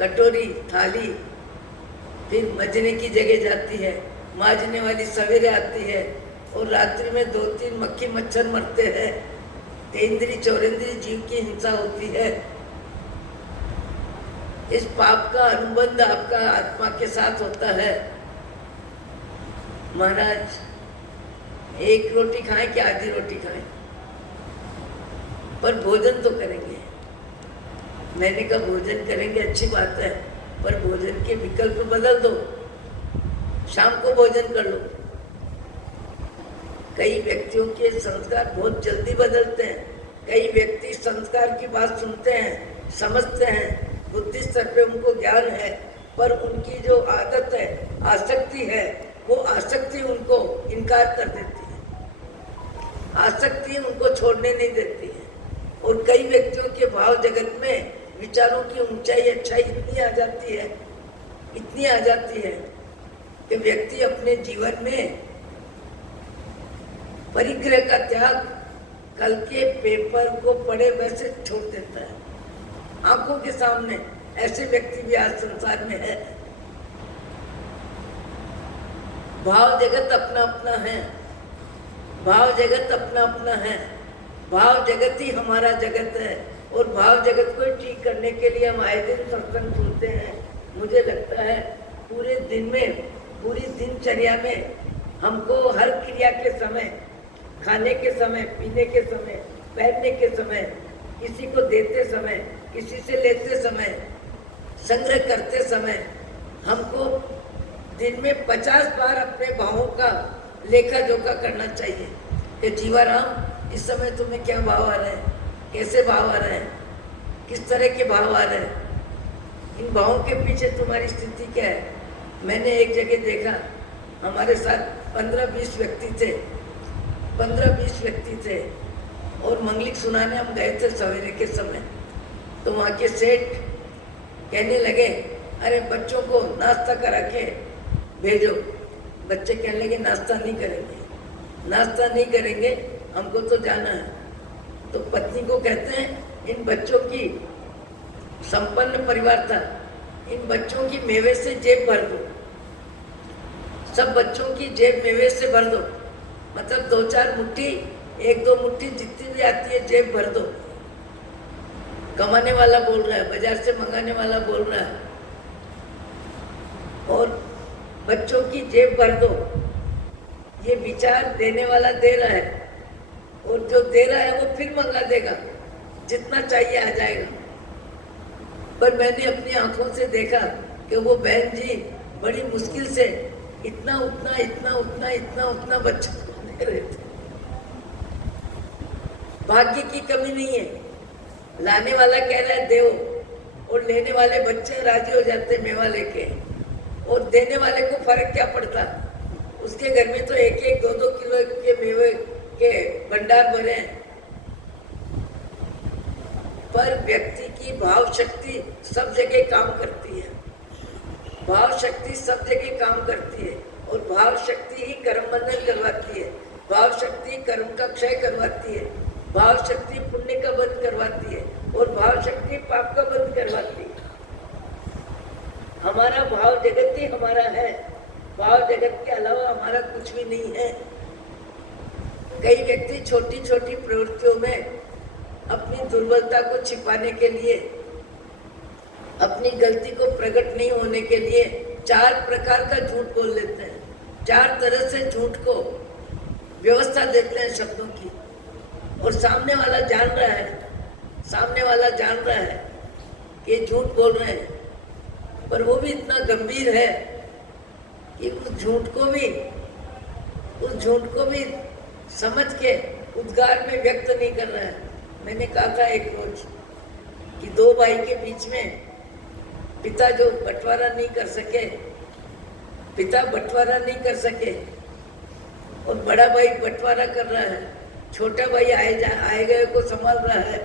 कटोरी थाली फिर मजने की जगह जाती है, माजने वाली सवेरे आती है और रात्रि में 2-3 मक्खी मच्छर मरते हैं, तेंद्री चौरेंद्री जीव की हिंसा होती है। इस पाप का अनुबंध आपका आत्मा के साथ होता है। महाराज एक रोटी खाएं कि आधी रोटी खाएं, पर भोजन तो करेंगे। मैंने कहा भोजन करेंगे अच्छी बात है, पर भोजन के विकल्प बदल दो, शाम को भोजन कर लो। कई व्यक्तियों के संस्कार बहुत जल्दी बदलते हैं। कई व्यक्ति संस्कार की बात सुनते हैं, समझते हैं, बुद्धि स्तर पे उनको ज्ञान है, पर उनकी जो आदत है, आसक्ति है, वो आसक्ति उनको इनकार कर देती है, आसक्ति उनको छोड़ने नहीं देती है। और कई व्यक्तियों के भाव जगत में विचारों की ऊंचाई अच्छाई इतनी आ जाती है, इतनी आ जाती है कि व्यक्ति अपने जीवन में परिग्रह का त्याग कल के पेपर को पढ़े वैसे छोड़ देता है। आंखों के सामने ऐसे व्यक्ति भी आज संसार में है। भाव जगत अपना अपना है, भाव जगत अपना अपना है, भाव जगत ही हमारा जगत है। और भाव जगत को ठीक करने के लिए हम आए दिन सत्संग सुनते हैं। मुझे लगता है पूरे दिन में, पूरी दिनचर्या में हमको हर क्रिया के समय, खाने के समय, पीने के समय, पहनने के समय, किसी को देते समय, किसी से लेते समय, संग्रह करते समय, हमको दिन में 50 बार अपने भावों का लेखा जोखा करना चाहिए कि जीवाराम इस समय तुम्हें क्या भाव आ रहे हैं, कैसे भाव आ रहे हैं, किस तरह के भाव आ रहे हैं, इन भावों के पीछे तुम्हारी स्थिति क्या है। मैंने एक जगह देखा, हमारे साथ 15-20 व्यक्ति थे, 15-20 व्यक्ति थे और मंगलिक सुनाने हम गए थे सवेरे के समय। तो वहाँ के सेठ कहने लगे, अरे बच्चों को नाश्ता करा के भेजो। बच्चे कहने लगे नाश्ता नहीं करेंगे, नाश्ता नहीं करेंगे, हमको तो जाना है। तो पत्नी को कहते हैं, इन बच्चों की संपन्न परिवार था, इन बच्चों की मेवे से जेब भर दो, सब बच्चों की जेब मेवे से भर दो, मतलब 2-4 मुट्ठी, 1-2 मुट्ठी जितनी भी आती है जेब भर दो। कमाने वाला बोल रहा है, बाजार से मंगाने वाला बोल रहा है, और बच्चों की जेब भर दो। ये विचार देने वाला दे रहा है और जो दे रहा है वो फिर मंगा देगा, जितना चाहिए आ जाएगा। पर मैंने अपनी आंखों से देखा कि वो बहन जी बड़ी मुश्किल से इतना उतना इतना उतना इतना उतना बच्चों को दे रहे थे। भाग्य की कमी नहीं है, लाने वाला कह रहा है देव, और लेने वाले बच्चे राजी हो जाते मेवा लेके, और देने वाले को फर्क क्या पड़ता। उसके घर में तो 1-1, 2-2 किलो के मेवे के भंडार भरे हैं। पर व्यक्ति की भाव शक्ति सब जगह काम करती है, भाव शक्ति सब जगह काम करती है, और भाव शक्ति ही कर्म बंधन करवाती है, भाव शक्ति कर्म का क्षय करवाती है, भाव शक्ति पुण्य का बंध करवाती है, और भाव शक्ति पाप का बंध करवाती है। हमारा भाव जगत ही हमारा है, भाव जगत के अलावा हमारा कुछ भी नहीं है। कई व्यक्ति छोटी छोटी प्रवृत्तियों में अपनी दुर्बलता को छिपाने के लिए, अपनी गलती को प्रकट नहीं होने के लिए 4 प्रकार का झूठ बोल लेते हैं। 4 तरह से झूठ को व्यवस्था देते हैं शब्दों की, और सामने वाला जान रहा है, सामने वाला जान रहा है कि झूठ बोल रहे हैं, पर वो भी इतना गंभीर है कि उस झूठ को भी समझ के उद्गार में व्यक्त नहीं कर रहा है। मैंने कहा था एक रोज कि 2 भाई के बीच में पिता जो बंटवारा नहीं कर सके, पिता बंटवारा नहीं कर सके और बड़ा भाई बंटवारा कर रहा है, छोटा भाई आए गए को संभाल रहा है।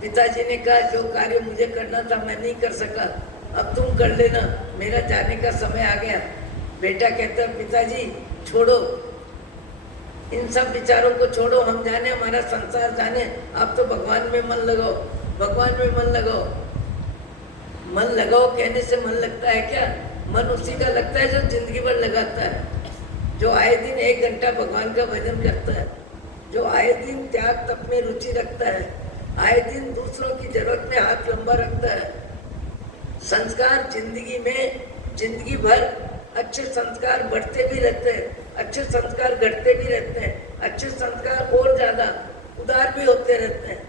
पिताजी ने कहा जो कार्य मुझे करना था मैं नहीं कर सका, अब तुम कर लेना, मेरा जाने का समय आ गया। बेटा कहता है पिताजी छोड़ो, इन सब विचारों को छोड़ो, हम जाने, हमारा संसार जाने, आप तो भगवान में मन लगाओ। भगवान में मन लगाओ। मन लगाओ कहने से मन लगता है क्या? मन उसी का लगता है जो जिंदगी भर लगाता है, जो आए दिन 1 घंटा भगवान का भजन करता है, जो आए दिन त्याग तप में रुचि रखता है, आए दिन दूसरों की जरूरत में हाथ लंबा रखता है। संस्कार जिंदगी में जिंदगी भर अच्छे संस्कार बढ़ते भी रहते हैं, अच्छे संस्कार घटते भी रहते हैं, अच्छे संस्कार और ज्यादा उदार भी होते रहते हैं।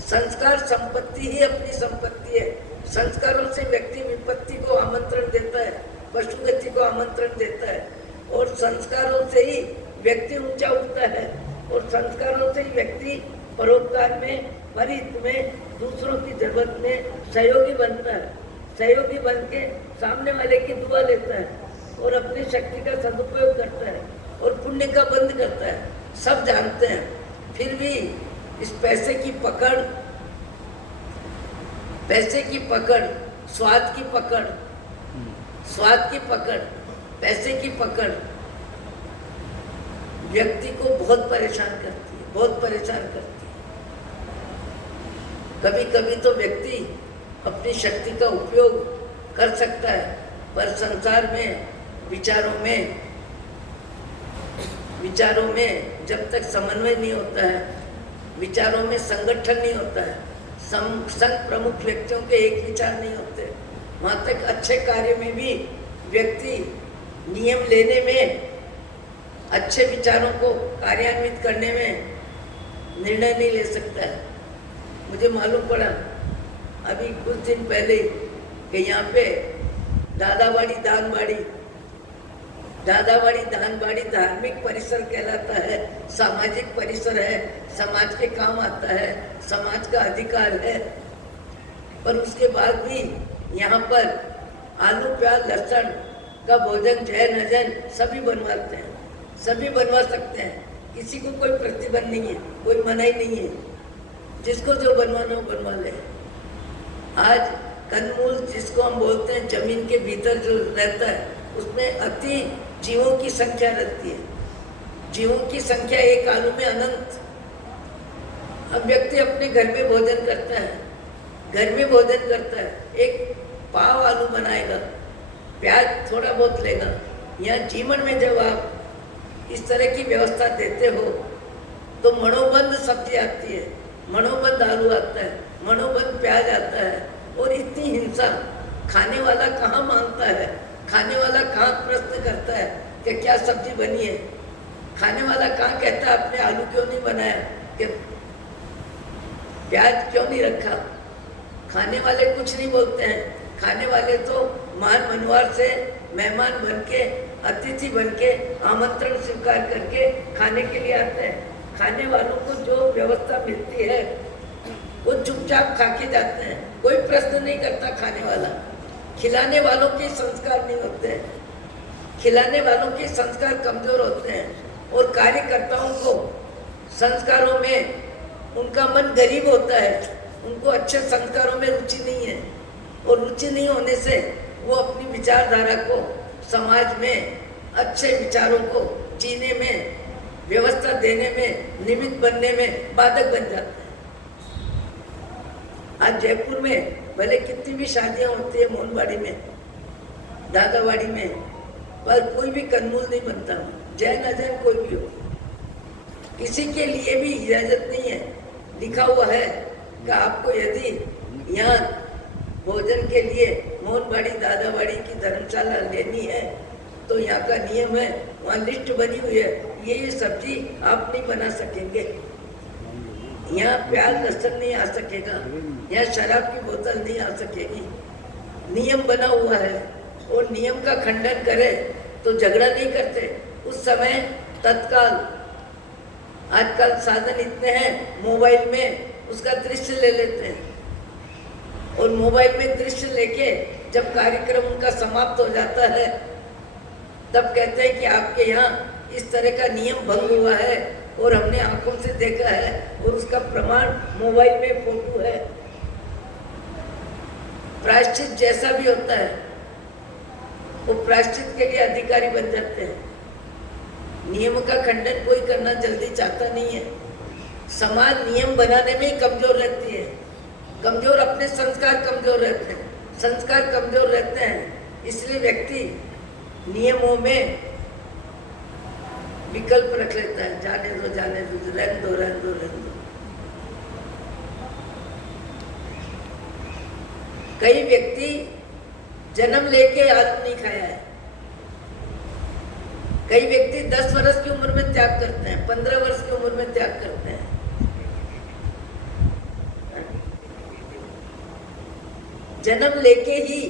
संस्कार संपत्ति ही अपनी संपत्ति है। संस्कारों से व्यक्ति विपत्ति को आमंत्रण देता है, पशुगति को आमंत्रण देता है, और संस्कारों से ही व्यक्ति ऊंचा उठता है, और संस्कारों से ही व्यक्ति परोपकार में, परिहित में, दूसरों की जरूरत में सहयोगी बनता है। सहयोगी बन के सामने वाले की दुआ लेता है और अपनी शक्ति का सदुपयोग करता है और पुण्य का बंद करता है। सब जानते हैं, फिर भी इस पैसे की पकड़, पैसे की पकड़, स्वाद की पकड़, स्वाद की पकड़, पैसे की पकड़ व्यक्ति को बहुत परेशान करती है, बहुत परेशान करती है। कभी कभी तो व्यक्ति अपनी शक्ति का उपयोग कर सकता है, पर संसार में, विचारों में जब तक समन्वय नहीं होता है, विचारों में संगठन नहीं होता है, संघ प्रमुख व्यक्तियों के एक विचार नहीं होते, वहाँ तक अच्छे कार्य में भी व्यक्ति नियम लेने में, अच्छे विचारों को कार्यान्वित करने में निर्णय नहीं ले सकता है। मुझे मालूम पड़ा अभी कुछ दिन पहले कि यहाँ पे दादावाड़ी दानबाड़ी धार्मिक परिसर कहलाता है, सामाजिक परिसर है, समाज के काम आता है, समाज का अधिकार है, पर उसके बाद भी यहाँ पर आलू प्याज लहसुन का भोजन, जैन अजन सभी बनवाते हैं, सभी बनवा सकते हैं, किसी को कोई प्रतिबंध नहीं है, कोई मनाही नहीं है, जिसको जो बनवाना हो बनवा ले। आज कंदमूल जिसको हम बोलते हैं, जमीन के भीतर जो रहता है उसमें अति जीवों की संख्या रहती है, जीवों की संख्या एक आलू में अनंत। अब व्यक्ति अपने घर में भोजन करता है, घर में भोजन करता है, एक पाव आलू बनाएगा, प्याज थोड़ा बहुत लेगा। यहाँ जीवन में जब आप इस तरह की व्यवस्था देते हो तो मनोबंध सब्जी आती है, मनोबंध आलू आता है, मनोबंध प्याज आता है, और इतनी हिंसा खाने वाला कहाँ मांगता है, खाने वाला कहाँ प्रश्न करता है कि क्या सब्जी बनी है, खाने वाला कहाँ कहता है आपने आलू क्यों नहीं बनाया, कि प्याज क्यों नहीं रखा। खाने वाले कुछ नहीं बोलते हैं, खाने वाले तो मान मनवार से मेहमान बन के, अतिथि बन के, आमंत्रण स्वीकार करके खाने के लिए आते हैं। खाने वालों को जो व्यवस्था मिलती है वो चुपचाप खा के जाते हैं, कोई प्रश्न नहीं करता खाने वाला। खिलाने वालों के संस्कार नहीं होते हैं, खिलाने वालों के संस्कार कमजोर होते हैं, और कार्यकर्ताओं को संस्कारों में उनका मन गरीब होता है, उनको अच्छे संस्कारों में रुचि नहीं है, और रुचि नहीं होने से वो अपनी विचारधारा को समाज में अच्छे विचारों को जीने में, व्यवस्था देने में, निमित्त बनने में बाधक बन जाते हैं। आज जयपुर में भले कितनी भी शादियां होती है, मोहनबाड़ी में, दादावाड़ी में, पर कोई भी कंदमूल नहीं बनता, जैन अजैन कोई भी हो, किसी के लिए भी इजाजत नहीं है। लिखा हुआ है कि आपको यदि यहाँ भोजन के लिए मोहनबाड़ी दादावाड़ी की धर्मशाला लेनी है तो यहाँ का नियम है, वहाँ लिस्ट बनी हुई है, ये सब्जी आप नहीं बना सकेंगे, यहाँ प्याज लहसुन नहीं आ सकेगा, यहाँ शराब की बोतल नहीं आ सकेगी, नियम बना हुआ है। और नियम का खंडन करे तो झगड़ा नहीं करते उस समय, तत्काल। आजकल साधन इतने हैं, मोबाइल में उसका दृश्य ले लेते हैं, और मोबाइल में दृश्य लेके जब कार्यक्रम उनका समाप्त हो जाता है तब कहते हैं कि आपके यहाँ इस तरह का नियम भंग हुआ है और हमने आंखों से देखा है, और उसका प्रमाण मोबाइल में फोटो है। प्रायश्चित जैसा भी होता है वो प्रायश्चित के लिए अधिकारी बन जाते हैं। नियम का खंडन कोई करना जल्दी चाहता नहीं है। समाज नियम बनाने में ही कमजोर रहती है, कमजोर, अपने संस्कार कमजोर रहते हैं। संस्कार कमजोर रहते हैं इसलिए व्यक्ति नियमों में विकल्प रख लेता है, जाने दो, रहने दो, रहने दो, रहने दो। कई व्यक्ति जन्म लेके आलू नहीं खाया है। कई व्यक्ति 10 वर्ष की उम्र में त्याग करते हैं, 15 वर्ष की उम्र में त्याग करते हैं। जन्म लेके ही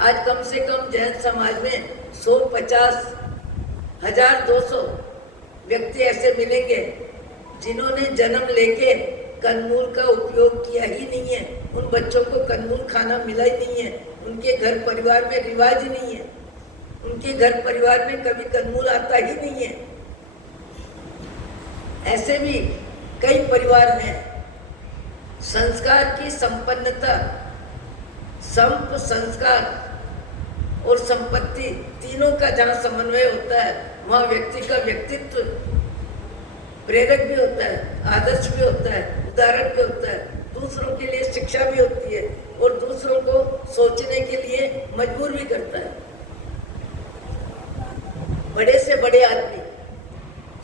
आज कम से कम जैन समाज में 150, 1000, 200 व्यक्ति ऐसे मिलेंगे जिन्होंने जन्म लेके कंदमूल का उपयोग किया ही नहीं है। उन बच्चों को कंदमूल खाना मिला ही नहीं है। उनके घर परिवार में रिवाज ही नहीं है। उनके घर परिवार में कभी कंदमूल आता ही नहीं है। ऐसे भी कई परिवार हैं। संस्कार की संपन्नता, संप संस्कार और संपत्ति तीनों का जहाँ समन्वय होता है वहाँ व्यक्ति का व्यक्तित्व प्रेरक भी होता है, आदर्श भी होता है, उदाहरण भी होता है, दूसरों के लिए शिक्षा भी होती है और दूसरों को सोचने के लिए मजबूर भी करता है। बड़े से बड़े आदमी,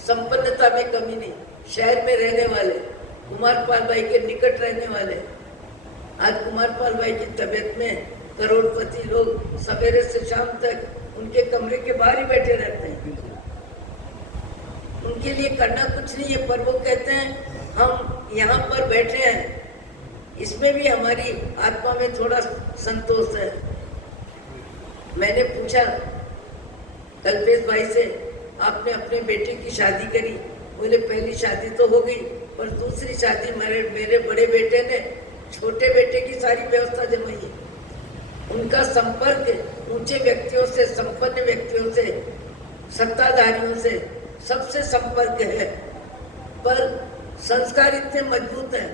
संपन्नता में कमी नहीं, शहर में रहने वाले, कुमारपाल भाई के निकट रहने वाले, आज कुमारपाल भाई की तबीयत में करोड़पति लोग सवेरे से शाम तक उनके कमरे के बाहर ही बैठे रहते हैं। उनके लिए करना कुछ नहीं है, पर वो कहते हैं हम यहाँ पर बैठे हैं, इसमें भी हमारी आत्मा में थोड़ा संतोष है। मैंने पूछा कल्पेश भाई से, आपने अपने बेटे की शादी करी? बोले पहली शादी तो हो गई, पर दूसरी शादी मेरे बड़े बेटे ने छोटे बेटे की सारी व्यवस्था जमाई है। उनका संपर्क ऊंचे व्यक्तियों से, संपन्न व्यक्तियों से, सत्ताधारियों से सबसे संपर्क है, पर संस्कार इतने मजबूत है,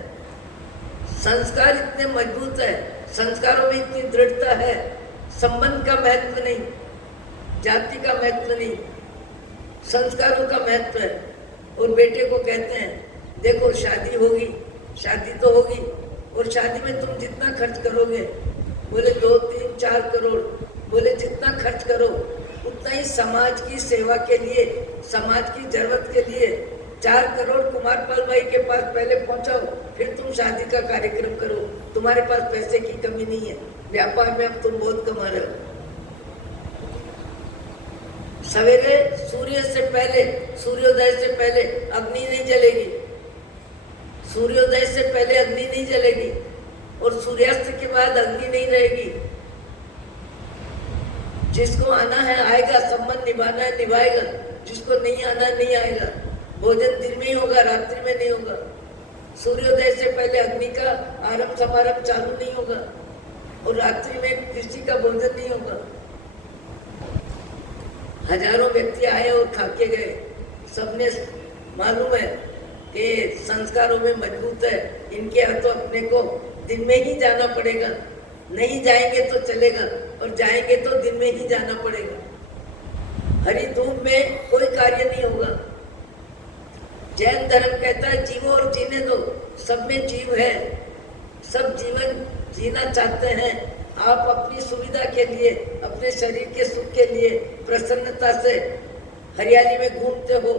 संस्कार इतने मजबूत है, संस्कारों में इतनी दृढ़ता है, संबंध का महत्व नहीं, जाति का महत्व नहीं, संस्कारों का महत्व है। और बेटे को कहते हैं देखो शादी होगी, शादी तो होगी, और शादी में तुम जितना खर्च करोगे, बोले 2, 3, 4 करोड़, बोले जितना खर्च करो उतना ही समाज की सेवा के लिए, समाज की जरूरत के लिए 4 करोड़ कुमारपाल भाई के पास पहले पहुंचाओ, फिर तुम शादी का कार्यक्रम करो। तुम्हारे पास पैसे की कमी नहीं है, व्यापार में अब तुम बहुत कमा रहे हो। सवेरे सूर्य से पहले, सूर्योदय से पहले अग्नि नहीं जलेगी, सूर्योदय से पहले अग्नि नहीं जलेगी, और सूर्यास्त के बाद अग्नि नहीं रहेगी। जिसको आना है आएगा, संबंध निभाना है निभाएगा, जिसको नहीं आना नहीं आएगा। भोजन दिन में ही होगा, रात्रि में नहीं होगा। सूर्योदय से पहले अग्नि का आरंभ समारंभ चालू नहीं होगा, और रात्रि में किसी का भोजन नहीं होगा। हजारों व्यक्ति आए और खा के गए, सबने मालूम है कि संस्कारों में मजबूत है, इनके यहाँ तो अपने को दिन में ही जाना पड़ेगा, नहीं जाएंगे तो चलेगा, और जाएंगे तो दिन में ही जाना पड़ेगा। हरी धूप में कोई कार्य नहीं होगा। जैन धर्म कहता है जीवो और जीने दो, सब में जीव है, सब जीवन जीना चाहते हैं। आप अपनी सुविधा के लिए, अपने शरीर के सुख के लिए प्रसन्नता से हरियाली में घूमते हो,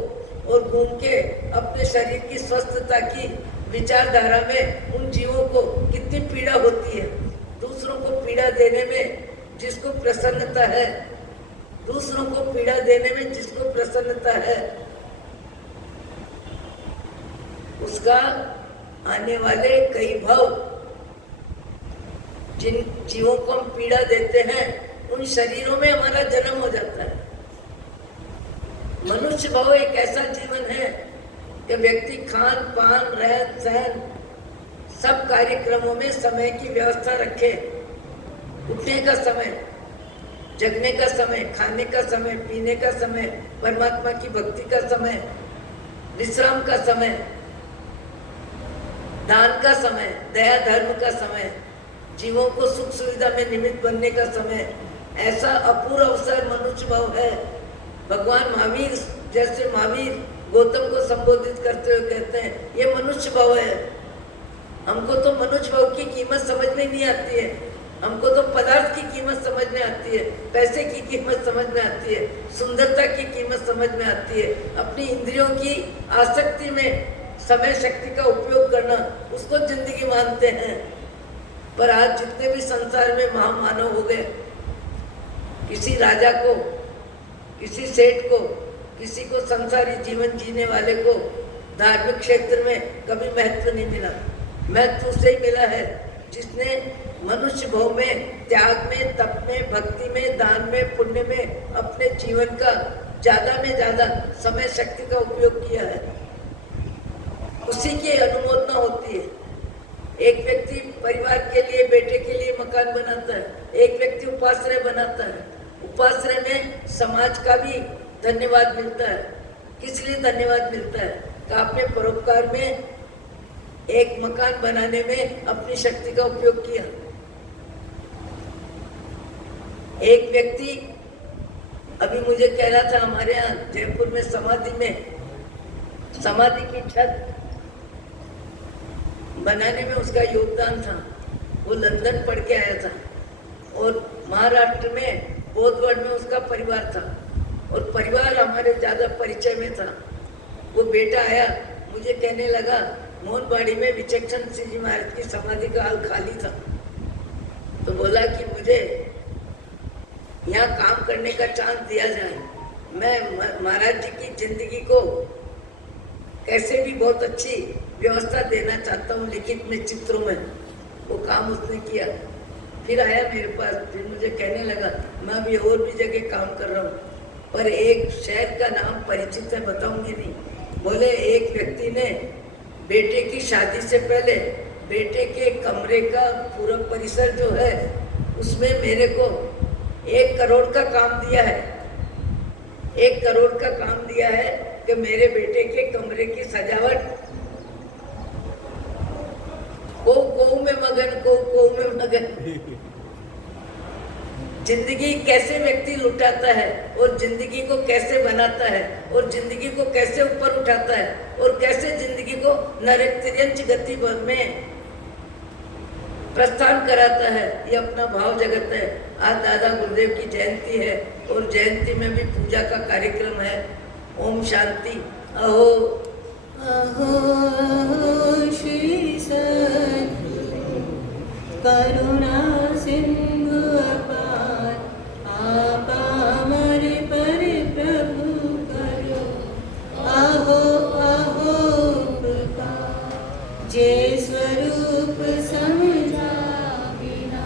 और घूम के अपने शरीर की स्वस्थता की विचारधारा में उन जीवों को कितनी पीड़ा होती है। दूसरों को पीड़ा देने में जिसको प्रसन्नता है, दूसरों को पीड़ा देने में जिसको प्रसन्नता है, उसका आने वाले कई भाव, जिन जीवों को हम पीड़ा देते हैं उन शरीरों में हमारा जन्म हो जाता है। मनुष्य भाव एक ऐसा जीवन है कि व्यक्ति खान पान रहन सहन सब कार्यक्रमों में समय की व्यवस्था रखे। उठने का समय, जगने का समय, खाने का समय, पीने का समय, परमात्मा की भक्ति का समय, विश्राम का समय, दान का समय, दया धर्म का समय, जीवों को सुख सुविधा में निमित्त बनने का समय, ऐसा अपूर्व अवसर मनुष्य भाव है। भगवान महावीर जैसे महावीर गौतम को संबोधित करते हुए कहते हैं ये मनुष्य भाव है। हमको तो मनुष्य भाव की कीमत समझ में नहीं आती है, हमको तो पदार्थ की कीमत समझ में आती है, पैसे की कीमत समझ में आती है, सुंदरता की कीमत समझ में आती है, अपनी इंद्रियों की आसक्ति में समय शक्ति का उपयोग करना, उसको जिंदगी मानते हैं। पर आज जितने भी संसार में महामानव हो गए, किसी राजा को, किसी सेठ को, किसी को संसारी जीवन जीने वाले को धार्मिक क्षेत्र में कभी महत्व नहीं मिला। महत्व उसे ही मिला है जिसने मनुष्य भाव में, त्याग में, तप में, भक्ति में, दान में, पुण्य में अपने जीवन का ज्यादा में ज्यादा समय शक्ति का उपयोग किया है, उसी की अनुमोदना होती है। एक व्यक्ति परिवार के लिए, बेटे के लिए मकान बनाता है, एक व्यक्ति उपाश्रय बनाता है, उपाश्रय में समाज का भी धन्यवाद मिलता है। किस लिए धन्यवाद मिलता है? कि आपने परोपकार में एक मकान बनाने में अपनी शक्ति का उपयोग किया। एक व्यक्ति अभी मुझे कह रहा था, हमारे यहाँ जयपुर में समाधि की छत बनाने में उसका योगदान था। वो लंदन पढ़ के आया था और महाराष्ट्र में बोधगढ़ में उसका परिवार था और परिवार हमारे ज़्यादा परिचय में था। वो बेटा आया, मुझे कहने लगा, मोहनबाड़ी में विचक्षण सिंह जी महाराज की समाधि का हाल खाली था, तो बोला कि मुझे यहाँ काम करने का चांस दिया जाए। मैं महाराज जी की जिंदगी को कैसे भी बहुत अच्छी व्यवस्था देना चाहता हूँ, लिखित में, चित्रों में। वो काम उसने किया। फिर आया मेरे पास, फिर मुझे कहने लगा, मैं अभी और भी जगह काम कर रहा हूँ, पर एक शहर का नाम परिचित है, बताऊंगी नहीं। बोले एक व्यक्ति ने बेटे की शादी से पहले बेटे के कमरे का पूरा परिसर जो है उसमें मेरे को 1 करोड़ का काम दिया है। 1 करोड़ का काम दिया है कि मेरे बेटे के कमरे की सजावट को में मगन। जिंदगी कैसे व्यक्ति लुटाता है और जिंदगी को कैसे बनाता है और जिंदगी को कैसे ऊपर उठाता है और कैसे जिंदगी को नरक गति में प्रस्थान कराता है, ये अपना भाव जगत है। आज दादा गुरुदेव की जयंती है और जयंती में भी पूजा का कार्यक्रम है। ओम शांति। अहो अहो श्री करुणा सिंधु अपार, आपा हमारे पर प्रभु करो। अहो अहो कृपा, जे स्वरूप समझा बिना